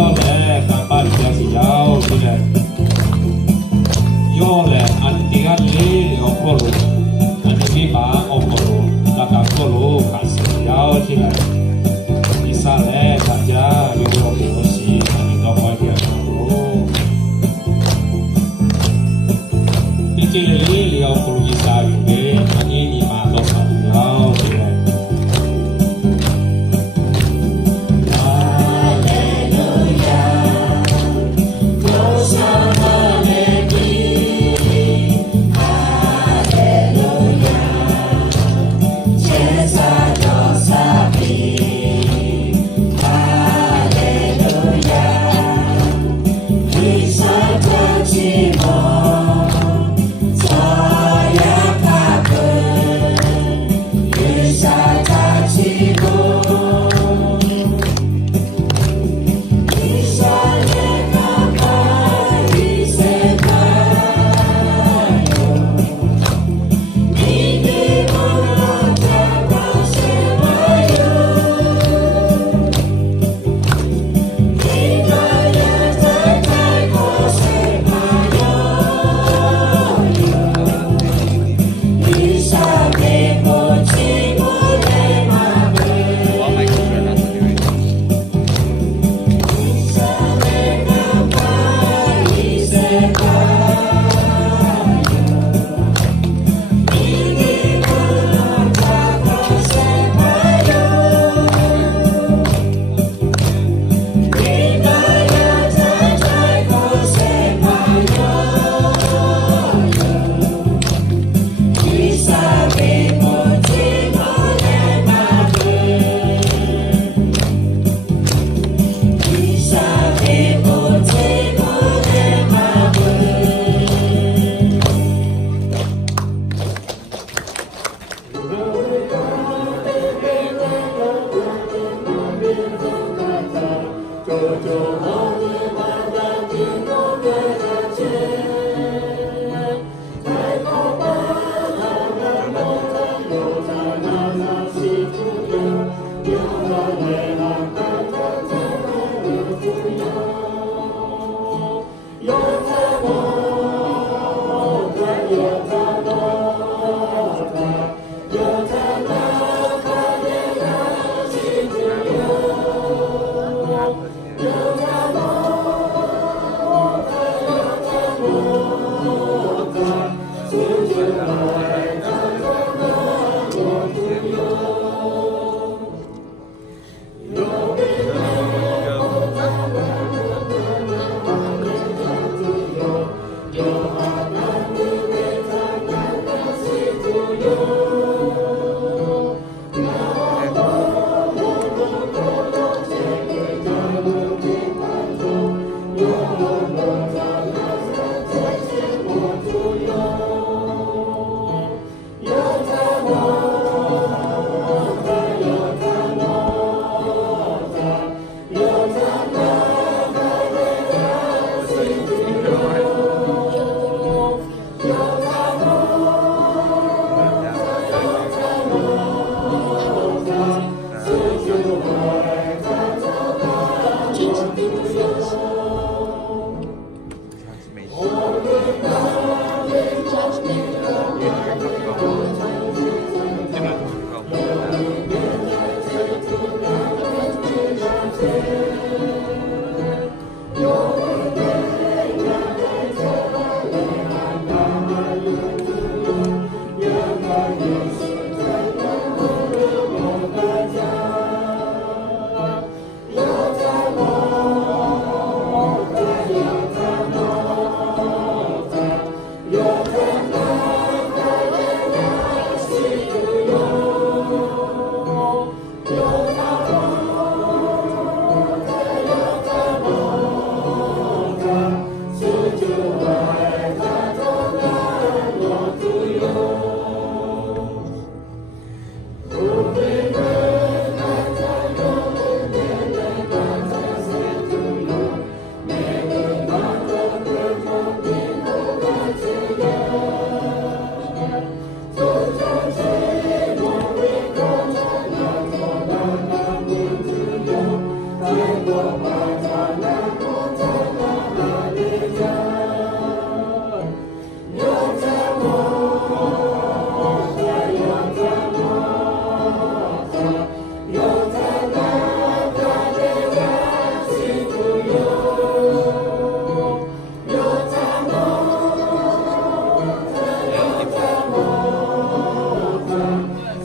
တော့လည်းကံပါပြစီရောက်ဆိုတဲ့ရောလည်းအန်တီကလေးရောခေါ်လို့အန်တီပါအောင်ခေါ်လို့လာကခေါ်လို့ကစီရောက်ရှိတယ်ဒီစားလည်းဒါကြရောရောကိုစီအန်တီတော့ပါပြလို့ဒီကြည့်လေးလျောက်ကိုဒီစားယူခဲ့အငင်းကြီးမှာတော့ဆောင်ရောက်ရှိတယ်Yo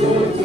Amen.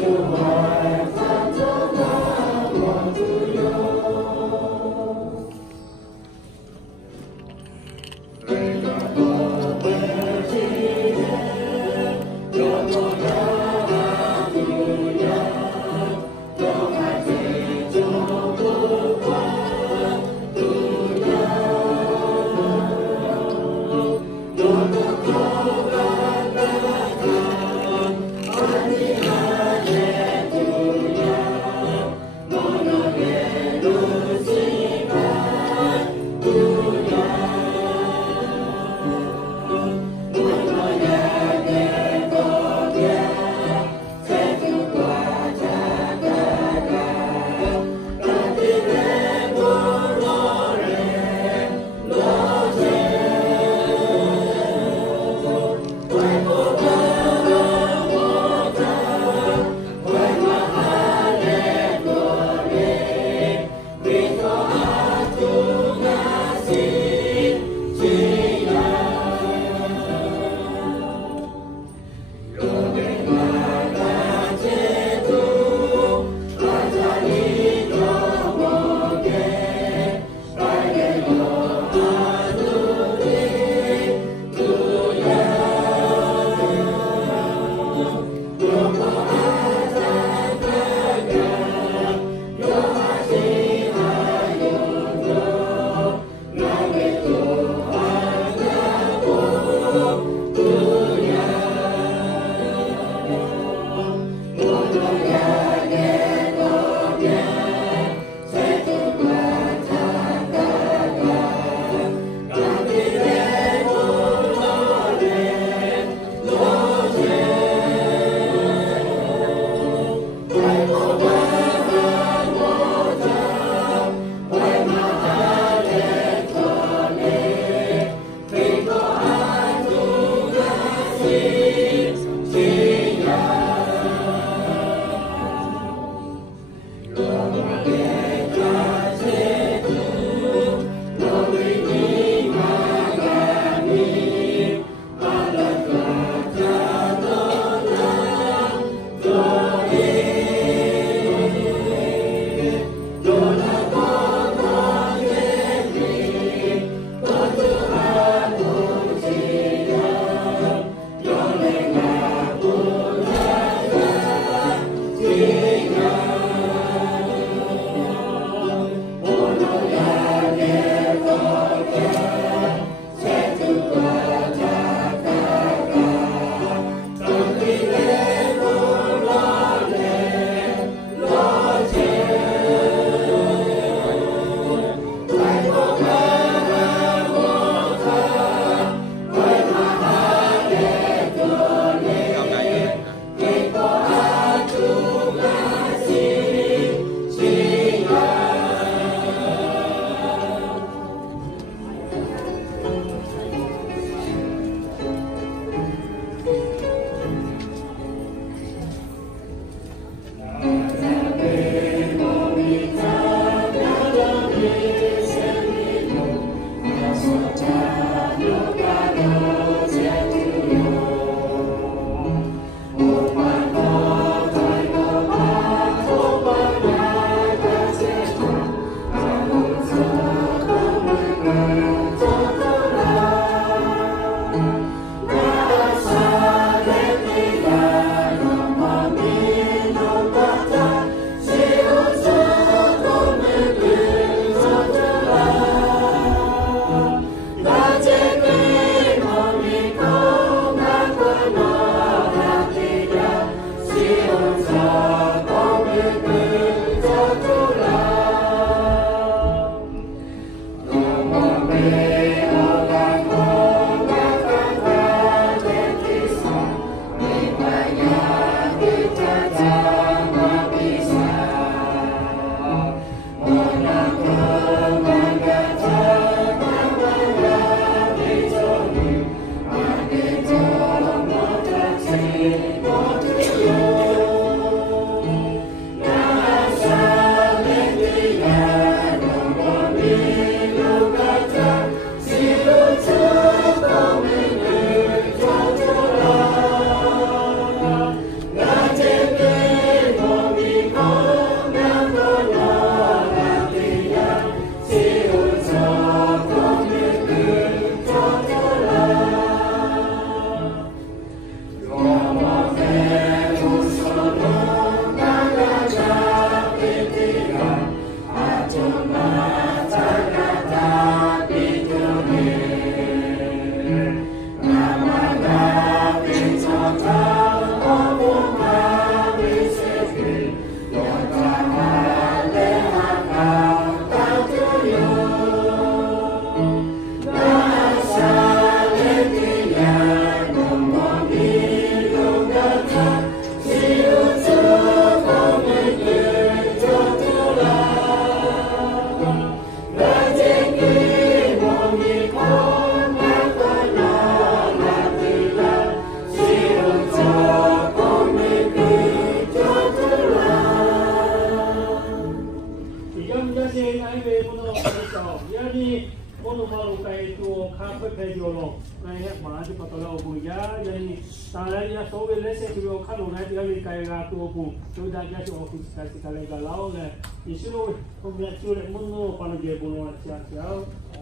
Yani ono malu kai tu kape kai jolo nai ma ji patala obu ya yani tala ya so le se ki o khalo nai ya li kai ga tu obu tu da ya so office kai ka le ga lao le isiro o bla tu le mundo pa le bo no cha cha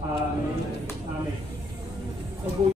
amen amen